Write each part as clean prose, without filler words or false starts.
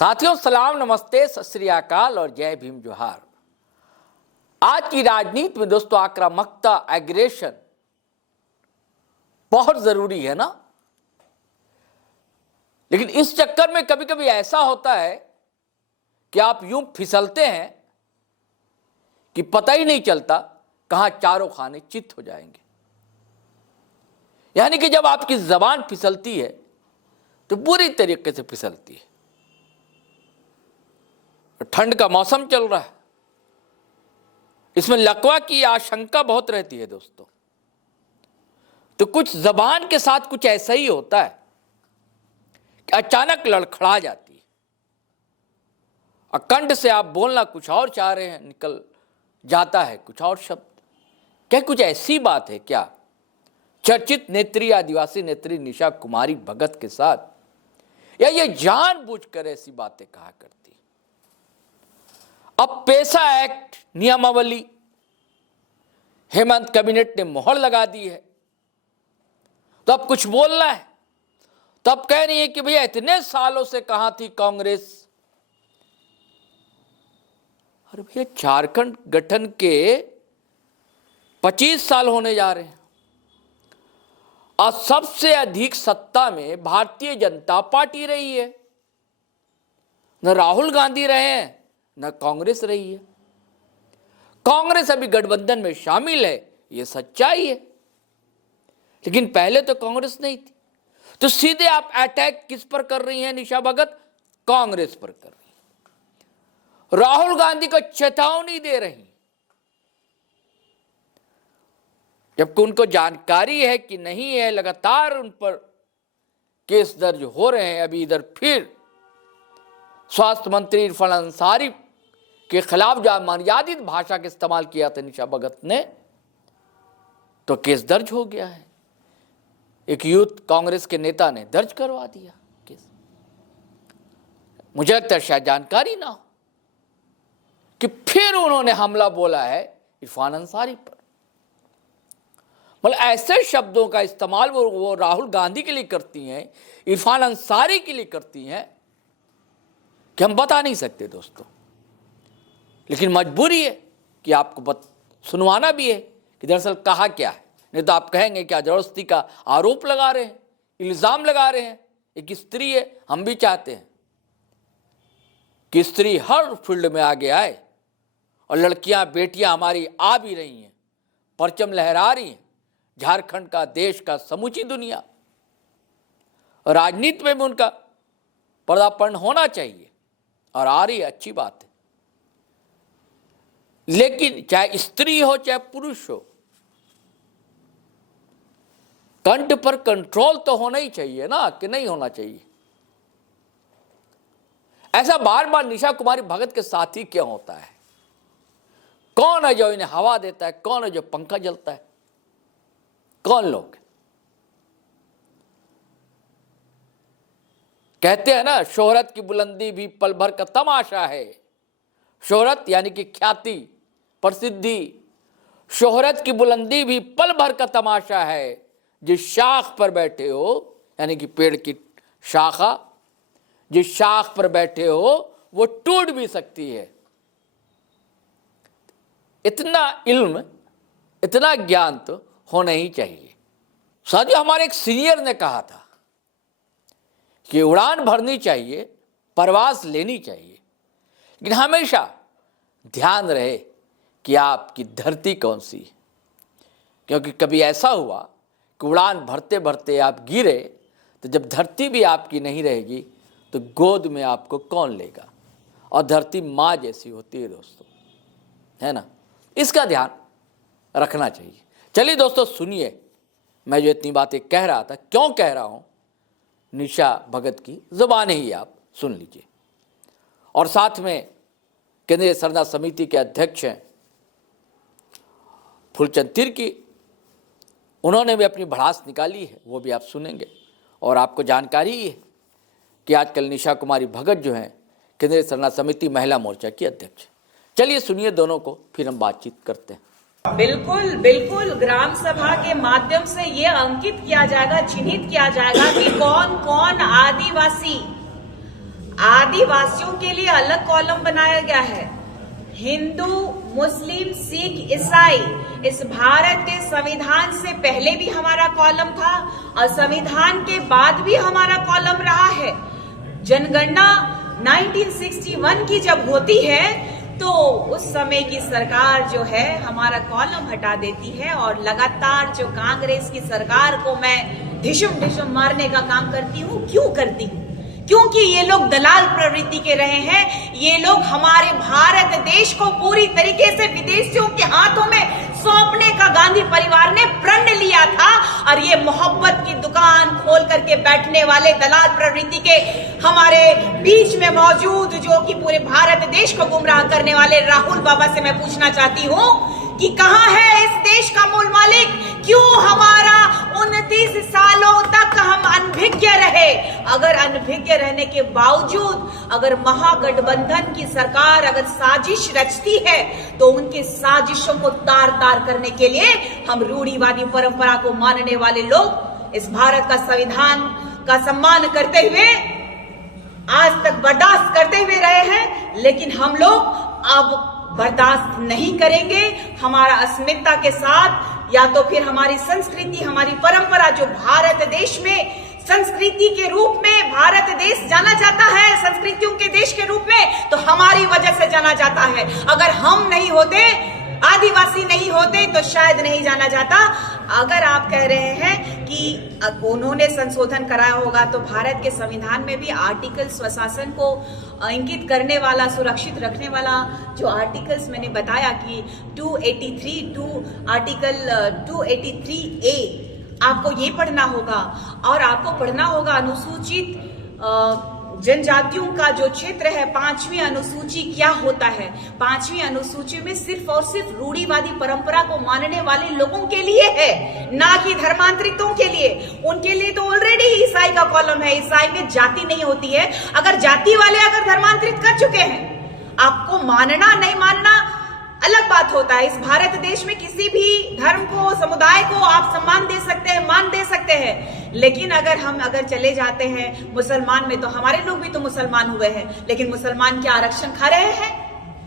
साथियों सलाम, नमस्ते, सत श्री अकाल और जय भीम जोहार। आज की राजनीति में दोस्तों आक्रामकता, एग्रेशन बहुत जरूरी है ना। लेकिन इस चक्कर में कभी कभी ऐसा होता है कि आप यूं फिसलते हैं कि पता ही नहीं चलता कहां चारों खाने चित हो जाएंगे। यानी कि जब आपकी जबान फिसलती है तो बुरी तरीके से फिसलती है। ठंड का मौसम चल रहा है, इसमें लकवा की आशंका बहुत रहती है दोस्तों। तो कुछ जबान के साथ कुछ ऐसा ही होता है कि अचानक लड़खड़ा जाती है और कंठ से आप बोलना कुछ और चाह रहे हैं, निकल जाता है कुछ और शब्द। क्या कुछ ऐसी बात है क्या चर्चित नेत्री आदिवासी नेत्री निशा कुमारी भगत के साथ, या ये जानबूझकर ऐसी बातें कहा करती? अब पेशा एक्ट नियमावली हेमंत कैबिनेट ने मोहर लगा दी है, तो अब कुछ बोलना है तो अब कह रही है कि भैया इतने सालों से कहां थी कांग्रेस। अरे भैया झारखंड गठन के 25 साल होने जा रहे हैं और सबसे अधिक सत्ता में भारतीय जनता पार्टी रही है। न राहुल गांधी रहे हैं न कांग्रेस रही है। कांग्रेस अभी गठबंधन में शामिल है, यह सच्चाई है, लेकिन पहले तो कांग्रेस नहीं थी। तो सीधे आप अटैक किस पर कर रही हैं निशा भगत? कांग्रेस पर कर रही हैं। राहुल गांधी को चेतावनी दे रही, जबकि उनको जानकारी है कि नहीं है, लगातार उन पर केस दर्ज हो रहे हैं। अभी इधर फिर स्वास्थ्य मंत्री इरफान अंसारी के खिलाफ जो मर्यादित भाषा का इस्तेमाल किया था निशा भगत ने, तो केस दर्ज हो गया है। एक यूथ कांग्रेस के नेता ने दर्ज करवा दिया केस। मुझे लगता है शायद जानकारी ना हो कि फिर उन्होंने हमला बोला है इरफान अंसारी पर। मतलब ऐसे शब्दों का इस्तेमाल वो राहुल गांधी के लिए करती हैं, इरफान अंसारी के लिए करती हैं कि हम बता नहीं सकते दोस्तों। लेकिन मजबूरी है कि आपको सुनवाना भी है कि दरअसल कहा क्या है, नहीं तो आप कहेंगे क्या जबरदस्ती का आरोप लगा रहे हैं, इल्जाम लगा रहे हैं। एक स्त्री है, हम भी चाहते हैं कि स्त्री हर फील्ड में आगे आए और लड़कियां बेटियां हमारी आ भी रही हैं, परचम लहरा रही हैं, झारखंड का, देश का, समूची दुनिया। राजनीति में भी उनका पदार्पण होना चाहिए और आ रही है, अच्छी बात है। लेकिन चाहे स्त्री हो चाहे पुरुष हो, कंठ पर कंट्रोल तो होना ही चाहिए ना, कि नहीं होना चाहिए? ऐसा बार बार निशा कुमारी भगत के साथ ही क्यों होता है? कौन है जो इन्हें हवा देता है? कौन है जो पंखा जलता है? कौन लोग? कहते हैं ना, शोहरत की बुलंदी भी पल भर का तमाशा है। शोहरत यानी कि ख्याति, प्रसिद्धि। शोहरत की बुलंदी भी पल भर का तमाशा है। जिस शाख पर बैठे हो, यानी कि पेड़ की शाखा, जिस शाख पर बैठे हो वो टूट भी सकती है। इतना इल्म, इतना ज्ञान तो होना ही चाहिए। साथियों, हमारे एक सीनियर ने कहा था कि उड़ान भरनी चाहिए, परवाज लेनी चाहिए, लेकिन हमेशा ध्यान रहे कि आपकी धरती कौन सी है। क्योंकि कभी ऐसा हुआ कि उड़ान भरते भरते आप गिरे, तो जब धरती भी आपकी नहीं रहेगी तो गोद में आपको कौन लेगा? और धरती माँ जैसी होती है दोस्तों, है ना। इसका ध्यान रखना चाहिए। चलिए दोस्तों सुनिए, मैं जो इतनी बातें कह रहा था, क्यों कह रहा हूँ, निशा भगत की जुबान ही आप सुन लीजिए। और साथ में केंद्रीय सरना समिति के अध्यक्ष हैं फूलचंद तिर्की, उन्होंने भी अपनी भड़ास निकाली है, वो भी आप सुनेंगे। और आपको जानकारी ही है कि आजकल निशा कुमारी भगत जो हैं केंद्रीय सरना समिति महिला मोर्चा की अध्यक्ष। चलिए सुनिए दोनों को, फिर हम बातचीत करते हैं। बिल्कुल बिल्कुल, ग्राम सभा के माध्यम से ये अंकित किया जाएगा, चिन्हित किया जाएगा कि कौन कौन आदिवासी आदिवासियों के लिए अलग कॉलम बनाया गया है। हिंदू, मुस्लिम, सिख, ईसाई, इस भारत के संविधान से पहले भी हमारा कॉलम था और संविधान के बाद भी हमारा कॉलम रहा है। जनगणना 1961 की जब होती है तो उस समय की सरकार जो है हमारा कॉलम हटा देती है और लगातार जो कांग्रेस की सरकार को मैं ढिशुम मारने का काम करती हूँ। क्यों करती हूँ? क्योंकि ये लोग दलाल प्रवृत्ति के रहे हैं। ये लोग हमारे भारत देश को पूरी तरीके से विदेशियों के हाथों में सौंपने का गांधी परिवार ने प्रण लिया था और ये मोहब्बत की दुकान खोल करके बैठने वाले दलाल प्रवृत्ति के हमारे बीच में मौजूद जो कि पूरे भारत देश को गुमराह करने वाले राहुल बाबा से मैं पूछना चाहती हूँ कि कहां है इस देश का मूल मालिक? क्यों हमारा 29 सालों तक हम अनभिज्ञ रहे? अगर अनभिज्ञ रहने के बावजूद अगर महागठबंधन की सरकार अगर साजिश रचती है तो उनके साजिशों को तार तार करने के लिए हम रूढ़िवादी परंपरा को मानने वाले लोग इस भारत का संविधान का सम्मान करते हुए आज तक बर्दाश्त करते हुए रहे हैं। लेकिन हम लोग अब बर्दाश्त नहीं करेंगे। हमारा अस्मिता के साथ या तो फिर हमारी संस्कृति, हमारी परंपरा जो भारत देश में संस्कृति के रूप में भारत देश जाना जाता है, संस्कृतियों के देश के रूप में, तो हमारी वजह से जाना जाता है। अगर हम नहीं होते, आदिवासी नहीं होते तो शायद नहीं जाना जाता। अगर आप कह रहे हैं कि उन्होंने संशोधन कराया होगा तो भारत के संविधान में भी आर्टिकल स्वशासन को इंगित करने वाला, सुरक्षित रखने वाला जो आर्टिकल्स मैंने बताया कि 283 टू आर्टिकल 283A आपको ये पढ़ना होगा और आपको पढ़ना होगा अनुसूचित जनजातियों का जो क्षेत्र है, 5वीं अनुसूची क्या होता है। 5वीं अनुसूची में सिर्फ और सिर्फ रूढ़िवादी परंपरा को मानने वाले लोगों के लिए है, ना कि धर्मांतरितों के लिए। उनके लिए तो ऑलरेडी ईसाई का कॉलम है। ईसाई में जाति नहीं होती है। अगर जाति वाले अगर धर्मांतरित कर चुके हैं, आपको मानना नहीं मानना अलग बात होता है। इस भारत देश में किसी भी धर्म को, समुदाय को आप सम्मान दे सकते हैं, मान दे सकते हैं। लेकिन अगर चले जाते हैं मुसलमान में, तो हमारे लोग भी तो मुसलमान हुए हैं, लेकिन मुसलमान क्या आरक्षण खा रहे हैं?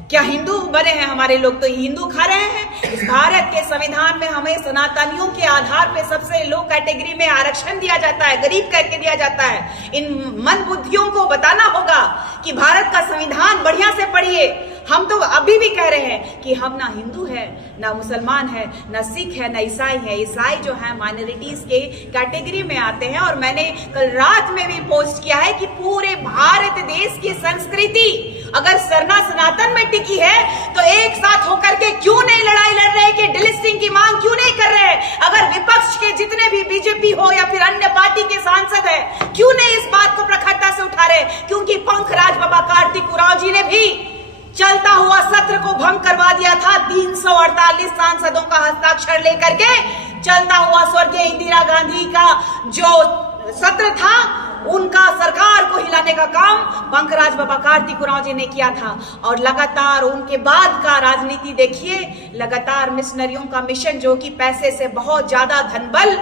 क्या हिंदू बने हैं हमारे लोग? तो हिंदू खा रहे हैं। इस भारत के संविधान में हमें सनातनियों के आधार पे सबसे लो कैटेगरी में आरक्षण दिया जाता है, गरीब करके दिया जाता है। इन मन बुद्धियों को बताना होगा कि भारत का संविधान बढ़िया से पढ़िए। हम तो अभी भी कह रहे हैं कि हम ना हिंदू है, ना मुसलमान है, ना सिख है, ना ईसाई है। ईसाई जो है माइनॉरिटीज के कैटेगरी में आते हैं। और मैंने कल रात में भी पोस्ट किया है कि पूरे भारत देश की संस्कृति अगर सरना सनातन में टिकी है तो एक साथ होकर के क्यों नहीं लड़ाई लड़ रहे कि डिलिस्टिंग की मांग क्यों नहीं कर रहे? अगर विपक्ष के जितने भी बीजेपी हो या फिर अन्य पार्टी के सांसद है, क्यों नहीं इस बात को प्रखरता से उठा रहे? क्योंकि पंखराज बाबा कार्तिक उरांव जी ने भी चलता हुआ सत्र को भंग करवा दिया था। 348 सांसदों का हस्ताक्षर लेकर के चलता हुआ स्वर्गीय इंदिरा गांधी का जो सत्र था, उनका सरकार को हिलाने का काम पंखराज बाबा कार्तिक उरांव जी ने किया था। और लगातार उनके बाद का राजनीति देखिए, लगातार मिशनरियों का मिशन जो कि पैसे से बहुत ज्यादा धनबल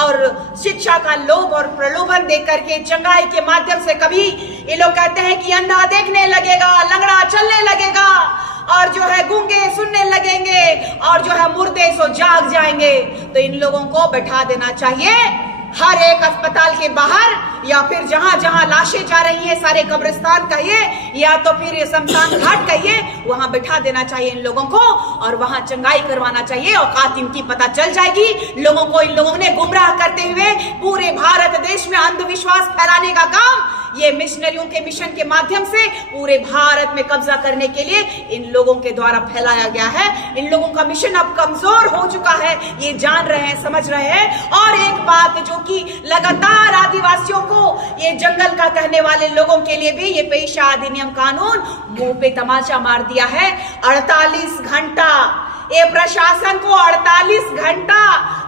और शिक्षा का लोभ और प्रलोभन देकर के चंगाई के माध्यम से, कभी ये लोग कहते हैं कि अंधा देखने लगेगा, लंगड़ा चलने लगेगा, और जो है गूंगे सुनने लगेंगे, और जो है मुर्दे सो जाग जाएंगे। तो इन लोगों को बैठा देना चाहिए हर एक अस्पताल के बाहर, या फिर जहां जहां लाशें जा रही है, सारे कब्रिस्तान कहिए या तो फिर ये शमशान घाट कहिए, वहां बैठा देना चाहिए इन लोगों को और वहां चंगाई करवाना चाहिए। औकात इनकी पता चल जाएगी। लोगों को इन लोगों ने गुमराह करते हुए पूरे भारत देश में अंधविश्वास फैलाने का काम ये मिशनरियों के मिशन के माध्यम से पूरे भारत में कब्जा करने के लिए इन लोगों के द्वारा फैलाया गया है। इन लोगों का मिशन अब कमजोर हो चुका है, ये जान रहे हैं, समझ रहे हैं। और एक बात जो कि लगातार आदिवासियों को, ये जंगल का कहने वाले लोगों के लिए भी ये पेशा अधिनियम कानून मुंह पे तमाचा मार दिया है। 48 घंटा ये प्रशासन को 48 घंटा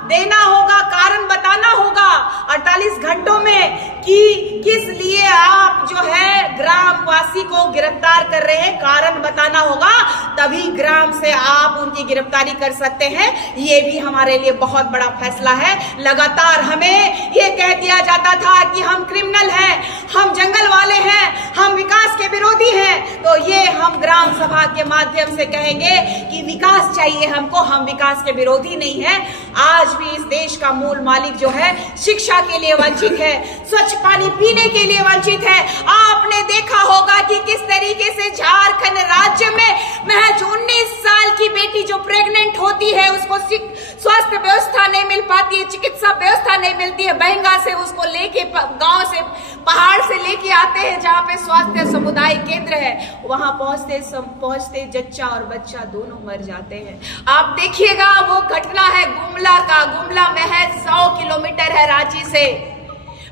देना होगा, कारण बताना होगा 48 घंटों में कि किस लिए आप जो है ग्रामवासी को गिरफ्तार कर रहे हैं, कारण बताना होगा, तभी ग्राम से आप उनकी गिरफ्तारी कर सकते हैं। ये भी हमारे लिए बहुत बड़ा फैसला है। लगातार हमें ये कह दिया जाता था कि हम क्रिमिनल हैं, हम जंगल वाले हैं, हम विकास के विरोधी हैं, तो ये हम ग्राम सभा के माध्यम से कहेंगे कि विकास चाहिए हमको, हम विकास के विरोधी नहीं हैं। आज भी इस देश का मूल मालिक जो है शिक्षा के लिए वंचित है, स्वच्छ पानी पीने के लिए वंचित है। आपने देखा होगा कि किस तरीके से झारखंड राज्य में महज 19 साल की बेटी जो प्रेग्नेंट होती है उसको स्वास्थ्य व्यवस्था नहीं मिल पाती है, चिकित्सा व्यवस्था नहीं मिलती है। बहंगा से उसको लेके गांव से पहाड़ से लेके आते हैं जहां पे स्वास्थ्य समुदाय केंद्र है, वहां पहुंचते जच्चा और बच्चा दोनों मर जाते हैं। आप देखिएगा वो घटना है गुमला का। गुमला महज 100 किलोमीटर है रांची से,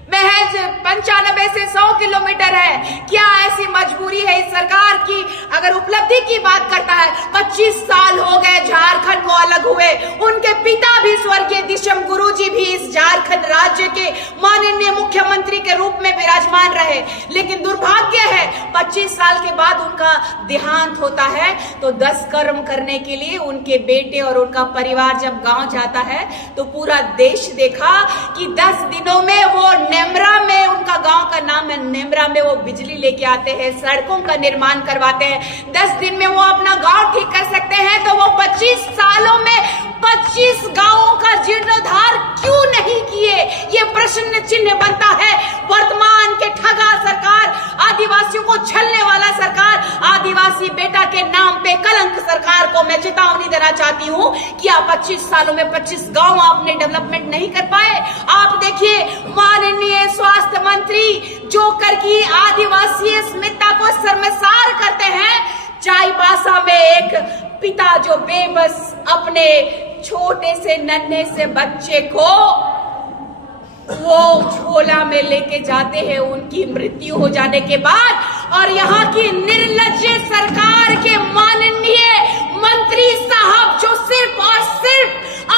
महज 95 से 100 किलोमीटर है। क्या ऐसी मजबूरी है इस सरकार की? अगर उपलब्धि की बात करता है, 25 साल हो गए झारखंड को अलग हुए, उनके पिता भी स्वर्गीय दिशम गुरुजी भी इस झारखंड राज्य के माननीय मुख्यमंत्री के रूप में विराजमान रहे, लेकिन दुर्भाग्य है 25 साल के बाद उनका देहांत होता है तो 10 कर्म करने के लिए उनके बेटे और उनका परिवार जब गांव जाता है तो पूरा देश देखा कि 10 दिनों में वो नेमरा में, उनका गांव का नाम है नेमरा में, वो बिजली लेके आते हैं, सड़कों का निर्माण करवाते हैं। 10 दिन में वो अपना गांव ठीक कर सकते हैं, तो वो 25 सालों में 25 गांवों का जीर्णोद्धार क्यों नहीं किए? ये प्रश्न चिन्ह बनता है। वर्तमान के ठगा सरकार, आदिवासियों को छलने वाला सरकार, आदिवासी बेटा के नाम पे कलंक सरकार को मैं चेतावनी देना चाहती हूँ कि आप 25 सालों में 25 गांव आपने डेवलपमेंट नहीं कर पाए। आप देखिए माननीय स्वास्थ्य मंत्री जो करके आदिवासी अस्मिता को शर्मसार करते हैं। चाईबासा में एक पिता जो बेबस अपने छोटे से नन्हे से बच्चे को वो झोला में लेके जाते हैं उनकी मृत्यु हो जाने के बाद, और यहाँ की निर्लज्ज सरकार के माननीय मंत्री साहब जो सिर्फ और सिर्फ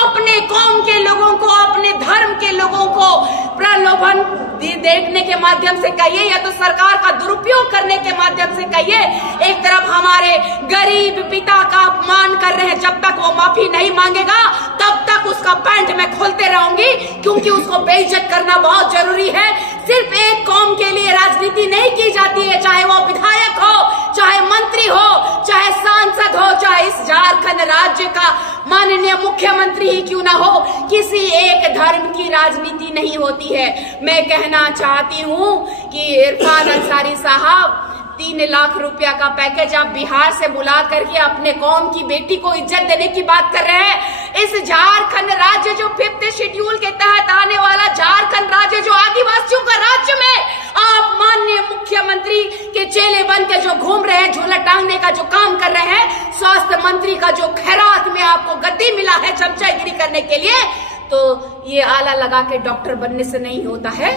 अपने कौम के लोगों को, अपने धर्म के लोगों को प्रलोभन देखने के माध्यम से कहिए या तो सरकार का दुरुपयोग करने के माध्यम से कहिए, एक तरफ हमारे गरीब पिता का अपमान कर रहे हैं। जब तक वो माफी नहीं मांगेगा तब तक उसका पैंट मैं खोलते रहूंगी, क्योंकि उसको बेइज्जत करना बहुत जरूरी है। सिर्फ एक कौम के लिए राजनीति नहीं की जाती है, चाहे वो विधायक हो, चाहे मंत्री हो, चाहे सांसद हो, चाहे इस झारखंड राज्य का माननीय मुख्यमंत्री ही क्यों ना हो, किसी एक धर्म की राजनीति नहीं होती है। मैं कहना चाहती हूँ कि इरफान अंसारी साहब 3 लाख रुपया का पैकेज आप बिहार से बुला करके अपने कौम की बेटी को इज्जत देने की बात कर रहे हैं। इस झारखंड राज्य जो 5th शेड्यूल के तहत आने वाला झारखंड राज्य जो आदिवासियों का राज्य में आप माननीय मुख्यमंत्री के चेले बन के जो घूम रहे हैं, झोला टांगने का जो काम कर रहे हैं, स्वास्थ्य मंत्री का जो खैरात में आपको गद्दी मिला है चमचागिरी करने के लिए, तो ये आला लगा के डॉक्टर बनने से नहीं होता है।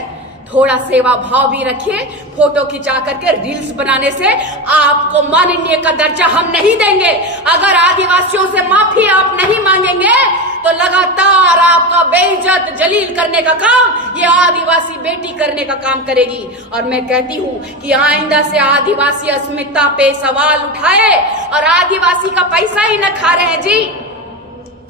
थोड़ा सेवा भाव भी रखिए। फोटो खिंचा करके रील्स बनाने से आपको माननीय का दर्जा हम नहीं देंगे। अगर आदिवासियों से माफी आप नहीं मांगेंगे तो लगातार आपका बेइज्जत जलील करने का काम ये आदिवासी बेटी करने का काम करेगी। और मैं कहती हूँ कि आइंदा से आदिवासी अस्मिता पे सवाल उठाए और आदिवासी का पैसा ही न खा रहे हैं जी,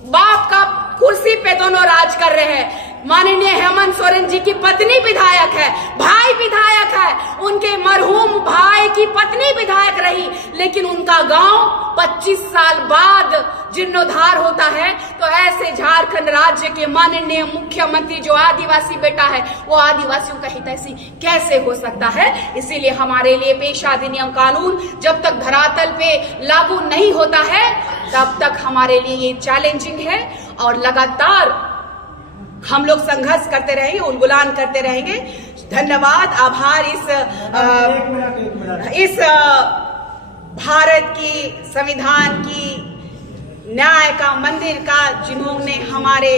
बाप का कुर्सी पे दोनों राज कर रहे हैं। माननीय हेमंत सोरेन जी की पत्नी विधायक है, भाई विधायक है, उनके मरहूम भाई की पत्नी विधायक रही, लेकिन उनका गांव 25 साल बाद जीर्णोद्धार होता है। तो ऐसे झारखंड राज्य के माननीय मुख्यमंत्री जो आदिवासी बेटा है वो आदिवासियों का हितैषी कैसे हो सकता है? इसीलिए हमारे लिए पेशा अधिनियम कानून जब तक धरातल पे लागू नहीं होता है तब तक हमारे लिए ये चैलेंजिंग है, और लगातार हम लोग संघर्ष करते रहेंगे, उलगुलान करते रहेंगे। धन्यवाद, आभार इस भारत की संविधान की न्याय का मंदिर का, जिन्होंने हमारे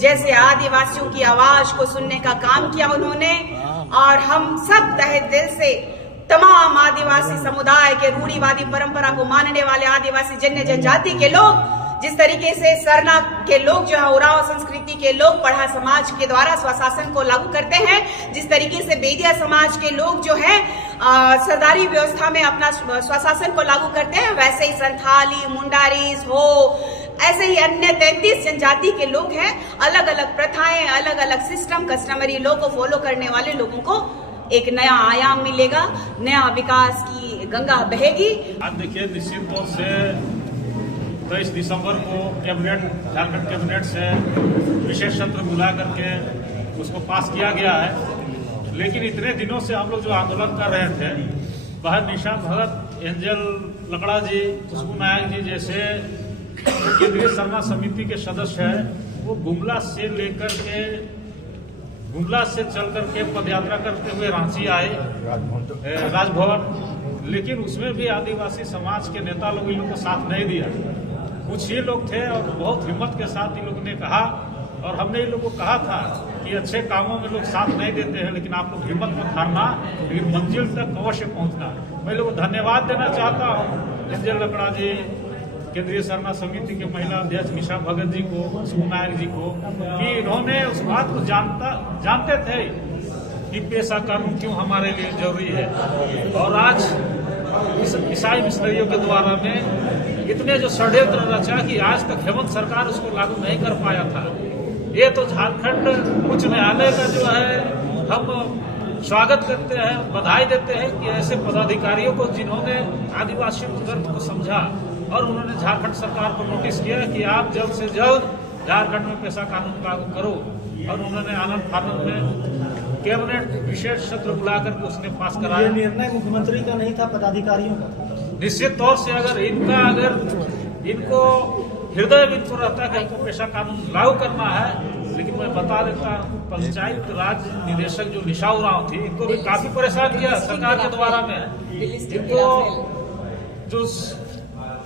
जैसे आदिवासियों की आवाज को सुनने का काम किया उन्होंने। और हम सब तहे दिल से तमाम आदिवासी समुदाय के रूढ़िवादी परंपरा को मानने वाले आदिवासी जन्य जनजाति के लोग जिस तरीके से सरना के लोग जो है उरांव संस्कृति के लोग पढ़ा समाज के द्वारा स्वशासन को लागू करते हैं, जिस तरीके से बेदिया समाज के लोग जो है सरदारी व्यवस्था में अपना स्वशासन को लागू करते हैं, वैसे ही संथाली, मुंडारीज हो, ऐसे ही अन्य 33 जनजाति के लोग हैं। अलग अलग प्रथाएं, अलग अलग सिस्टम, कस्टमरी लॉ को फॉलो करने वाले लोगों को एक नया आयाम मिलेगा, नया विकास की गंगा बहेगी। आज देखिए, निश्चित तौर से 23 दिसंबर को कैबिनेट, झारखंड कैबिनेट से विशेष सत्र बुला करके उसको पास किया गया है। लेकिन इतने दिनों से हम लोग जो आंदोलन कर रहे थे, वह निशा भगत, एंजल लकड़ा जी, खुशबू नायक जी जैसे केंद्रीय सरना समिति के सदस्य हैं, वो गुमला से चल करके पदयात्रा करते हुए रांची आए, राजभवन। लेकिन उसमें भी आदिवासी समाज के नेता लोग इन लोग को साथ नहीं दिया। कुछ ही लोग थे और बहुत हिम्मत के साथ इन लोगों ने कहा, और हमने इन लोगों को कहा था कि अच्छे कामों में लोग साथ नहीं देते हैं, लेकिन आप लोग हिम्मत मत हारना, लेकिन मंजिल तक अवश्य पहुंचना। मैं लोगों को धन्यवाद देना चाहता हूँ, एंजल लकड़ा जी, केंद्रीय सरना समिति के महिला अध्यक्ष निशा भगत जी को, खुशबू नायक जी को, कि इन्होंने उस बात को जानते थे कि पेशा कानून क्यों हमारे लिए जरूरी है। और आज इस ईसाई मिशनरियों के द्वारा में इतने जो षड्यंत्र रचा कि आज तक हेमंत सरकार उसको लागू नहीं कर पाया था। ये तो झारखंड उच्च न्यायालय का जो है हम स्वागत करते हैं, बधाई देते हैं कि ऐसे पदाधिकारियों को जिन्होंने आदिवासियों के दर्द को समझा और उन्होंने झारखंड सरकार को नोटिस किया कि आप जल्द से जल्द झारखंड में पेशा कानून लागू करो। और उन्होंने आनंद फानंद में कैबिनेट विशेष सत्र बुला करके उसने पास कराया। निर्णय मुख्यमंत्री का नहीं था, पदाधिकारियों का था। निश्चित तौर से अगर इनको हृदय में इनको रहता है कि हमको पेशा कानून लागू करना है, लेकिन मैं बता देता हूँ, पंचायत राज निदेशक जो निशा उरांव थी, इनको भी काफी परेशान किया सरकार के द्वारा में। इनको जो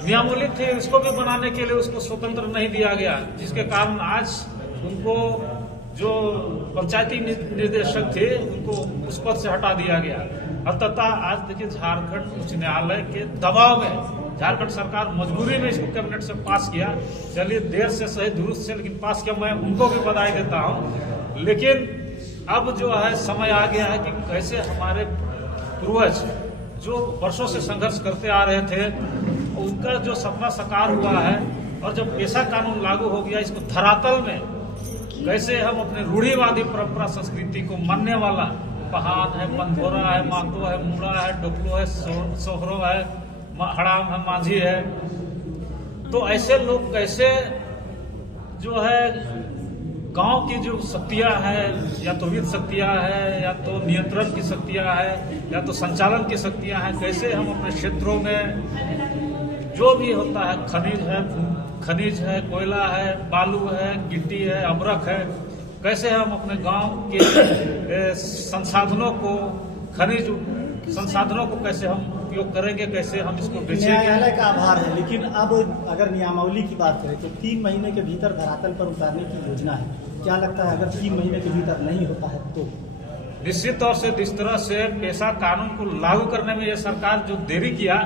नियमावली थी उसको भी बनाने के लिए उसको स्वतंत्र नहीं दिया गया, जिसके कारण आज उनको जो पंचायती निर्देशक थे उनको उस पद से हटा दिया गया। अतः आज देखिए, झारखंड उच्च न्यायालय के दबाव में झारखंड सरकार मजबूरी में इसको कैबिनेट से पास किया। चलिए, देर से सही दुरुस्त से, लेकिन पास किया। मैं उनको भी बधाई देता हूँ। लेकिन अब जो है समय आ गया है कि कैसे हमारे पूर्वज जो वर्षों से संघर्ष करते आ रहे थे, उनका जो सपना साकार हुआ है, और जब पेशा कानून लागू हो गया, इसको धरातल में कैसे हम अपने रूढ़िवादी परंपरा संस्कृति को मानने वाला पहान है, बंधोरा है, मातो है, मुड़ा है, डोकलो है, सोहरो है, हड़ाम है, माझी है, तो ऐसे लोग कैसे जो है गांव की जो शक्तियां हैं, या तो वित्त शक्तियां हैं, या तो नियंत्रण की शक्तियां हैं, या तो संचालन की शक्तियां हैं, कैसे हम अपने क्षेत्रों में जो भी होता है, खनिज है, कोयला है, बालू है, गिट्टी है, अमरक है, कैसे हम अपने गांव के संसाधनों को, खनिज संसाधनों को कैसे हम उपयोग करेंगे, कैसे हम इसको बेचेंगे। न्यायालय का आभार है, लेकिन अब अगर नियमावली की बात करें तो 3 महीने के भीतर धरातल पर उतारने की योजना है। क्या लगता है, अगर 3 महीने के भीतर नहीं होता है तो? निश्चित तौर से जिस तरह से पेशा कानून को लागू करने में यह सरकार जो देरी किया,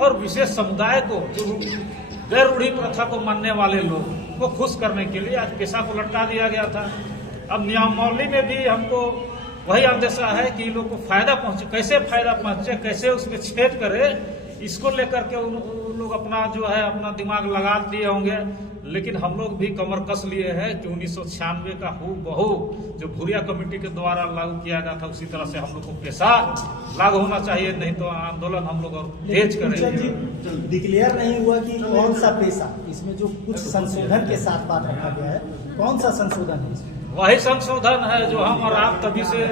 और विशेष समुदाय को, जो गैर रूढ़ी प्रथा को मानने वाले लोग को खुश करने के लिए आज पेशा को लटका दिया गया था। अब नियमावली में भी हमको वही अंदेशा है कि लोग को फायदा पहुंचे, कैसे फायदा पहुंचे, कैसे उसमें छेद करे, इसको लेकर के उन लोग अपना जो है अपना दिमाग लगा दिए होंगे। लेकिन हम लोग भी कमर कस लिए हैं कि 1996 का हूबहू जो भूरिया कमेटी के द्वारा लागू किया गया था, उसी तरह से हम लोग को पेशा लागू होना चाहिए, नहीं तो आंदोलन हम लोग और तेज करेंगे। डिक्लेयर नहीं हुआ कि कौन सा पेशा, इसमें जो कुछ संशोधन के साथ बात रखा गया है, कौन सा संशोधन है इसमें? वही संशोधन है जो हम और आप तभी से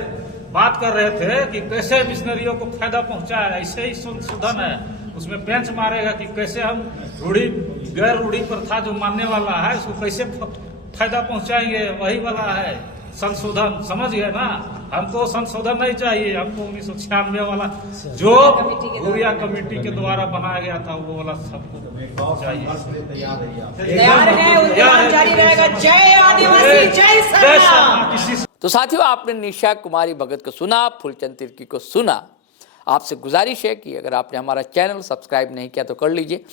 बात कर रहे थे कि कैसे मिशनरियों को फायदा पहुंचाए, ऐसे ही संशोधन है। उसमें बेंच मारेगा कि कैसे हम गैर रूढ़ी प्रथा जो मानने वाला है उसको कैसे फायदा पहुंचाएंगे, वही वाला है संशोधन। समझ गए ना? हमको संशोधन नहीं चाहिए, हमको 1996 वाला जो भूरिया कमेटी के द्वारा बनाया गया था वो वाला सबको चाहिए। तैयार है, उद्यम जारी रहेगा। जय आदिवासी, जय सरना। तो साथियों, आपने निशा कुमारी भगत को सुना, फूलचंद तिर्की को सुना। आपसे गुजारिश है कि अगर आपने हमारा चैनल सब्सक्राइब नहीं किया तो कर लीजिए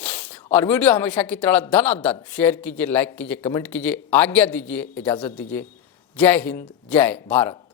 और वीडियो हमेशा की तरह धनाधन शेयर कीजिए, लाइक कीजिए, कमेंट कीजिए। आज्ञा दीजिए, इजाज़त दीजिए। जय हिंद, जय भारत।